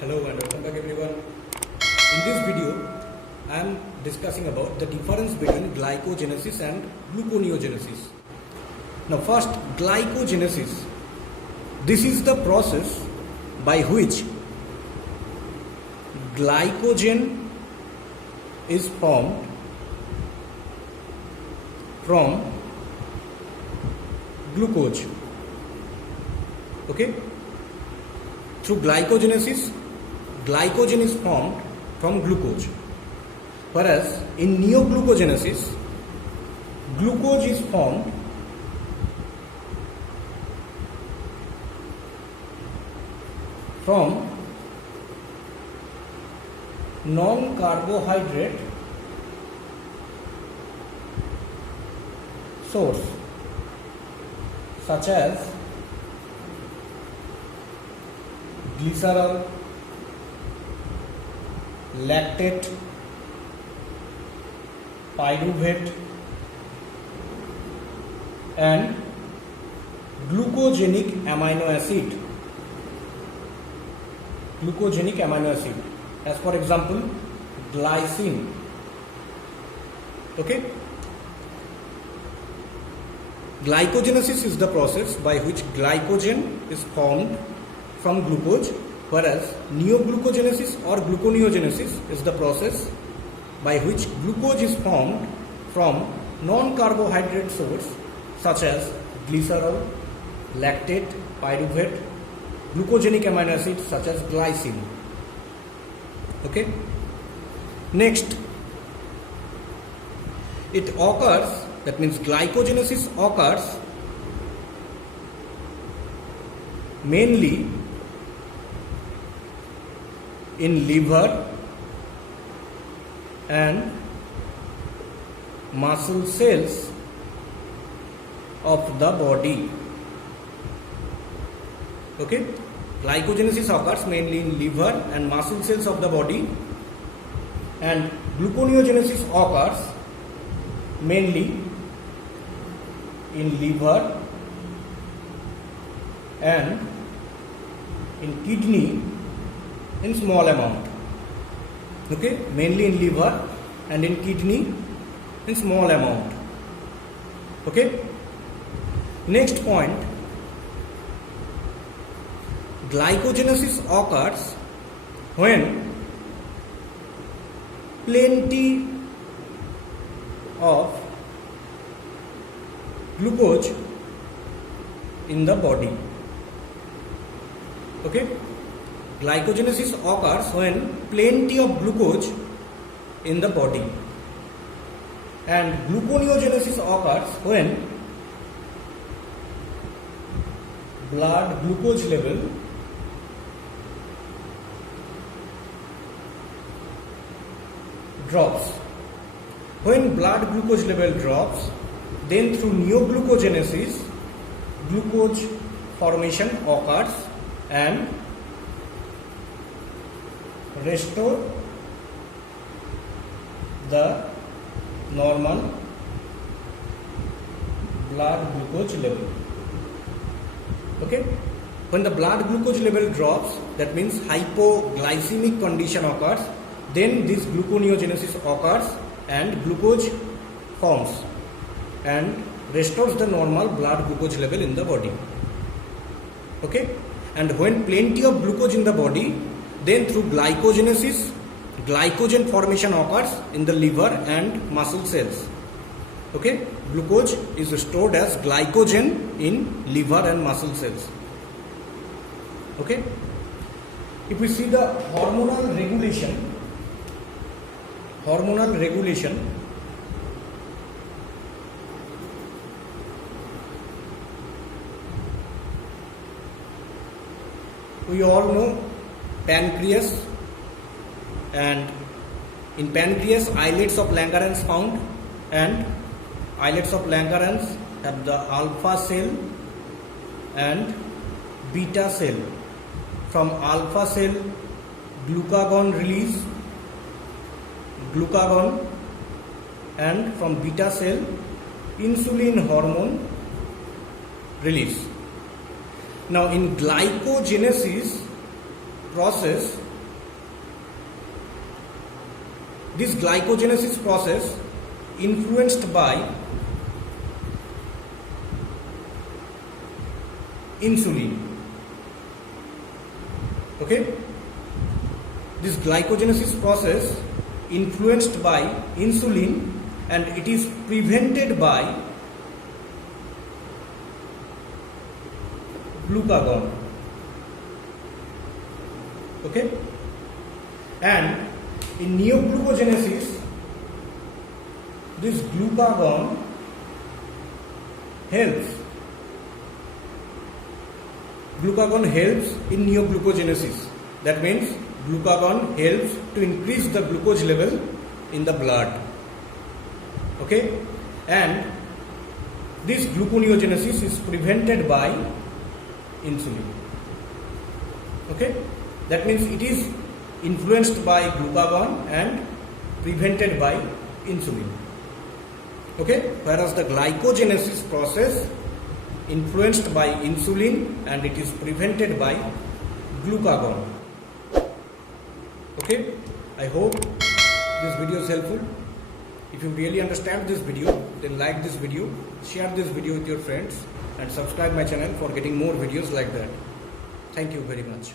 Hello and welcome back everyone. In this video, I am discussing about the difference between glycogenesis and gluconeogenesis. Now first, glycogenesis. This is the process by which glycogen is formed from glucose. Okay? Through glycogenesis, glycogen is formed from glucose. Whereas in neoglucogenesis, glucose is formed from non-carbohydrate source such as glycerol, lactate, pyruvate and glucogenic amino acid. As for example, glycine. Okay? Glycogenesis is the process by which glycogen is formed from glucose, whereas neoglucogenesis or gluconeogenesis is the process by which glucose is formed from non-carbohydrate source such as glycerol, lactate, pyruvate, glucogenic amino acids such as glycine. Okay? Next, it occurs, that means glycogenesis occurs mainly in liver and muscle cells of the body. Okay? Glycogenesis occurs mainly in liver and muscle cells of the body, and gluconeogenesis occurs mainly in liver and in kidney in small amount. Okay, mainly in liver and in kidney in small amount. Okay, next point, glycogenesis occurs when plenty of glucose in the body. Okay, glycogenesis occurs when plenty of glucose in the body, and gluconeogenesis occurs when blood glucose level drops. When blood glucose level drops, then through neoglucogenesis, glucose formation occurs and restore the normal blood glucose level. Okay? When the blood glucose level drops, that means hypoglycemic condition occurs, then this gluconeogenesis occurs and glucose forms and restores the normal blood glucose level in the body. Okay? And when plenty of glucose in the body, then through glycogenesis, glycogen formation occurs in the liver and muscle cells. Okay? Glucose is stored as glycogen in liver and muscle cells. Okay? If we see the hormonal regulation, we all know pancreas, and in pancreas islets of Langerhans found, and islets of Langerhans have the alpha cell and beta cell. From alpha cell, glucagon release, and from beta cell, insulin hormone release. Now in glycogenesis process, this glycogenesis process influenced by insulin. Okay, this glycogenesis process influenced by insulin, and it is prevented by glucagon. Okay, and in neoglucogenesis, this glucagon helps. Glucagon helps in neoglucogenesis. That means glucagon helps to increase the glucose level in the blood. Okay, and this gluconeogenesis is prevented by insulin. Okay, that means it is influenced by glucagon and prevented by insulin. Okay, whereas the glycogenesis process influenced by insulin and it is prevented by glucagon. Okay, I hope this video is helpful. If you really understand this video, then like this video, share this video with your friends, and subscribe my channel for getting more videos like that. Thank you very much.